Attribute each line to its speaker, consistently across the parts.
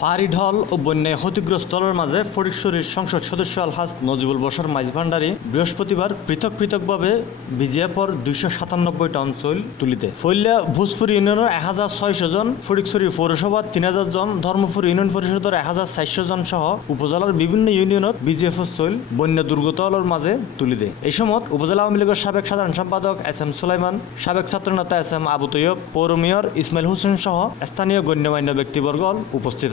Speaker 1: ফারি ঢল ও বন্যায় ক্ষতিগ্রস্ত দলের মাঝে ফটিকশরীর সংসদ সদস্য আলহাজ নজিবুল বসর মাইজ ভান্ডারী বৃহস্পতিবার পৃথক পৃথকভাবে বিজিএফর দুইশো সাতানব্বইটা অঞ্চল তুলিতে। ফৈল্যা ভোজপুর ইউনিয়নের এক হাজার ছয়শো জন ফটিকছড়ি পৌরসভা তিন হাজার জন, ধর্মপুর ইউনিয়ন পরিষদের এক হাজার চারশো জন সহ উপজেলার বিভিন্ন ইউনিয়নত বিজিএফ চল বন্যা দুর্গত দলের মাঝে তুলিতে। এই সময় উপজেলা আওয়ামী লীগের সাবেক সাধারণ সম্পাদক এস এম সুলাইমান, সাবেক ছাত্রনেতা এস এম আবু তৈয়ব, পৌর মেয়র ইসমাইল হোসেন সহ স্থানীয় গণ্যমান্য ব্যক্তিবর্গ উপস্থিত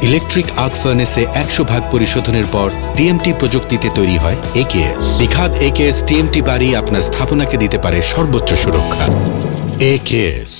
Speaker 2: ইলেকট্রিক আর্ক ফার্নেসে একশো ভাগ পরিশোধনের পর টিএমটি প্রযুক্তিতে তৈরি হয় একেএস নিখাদ একেএস টিএমটি বাড়ি আপনার স্থাপনাকে দিতে পারে সর্বোচ্চ সুরক্ষা। একেএস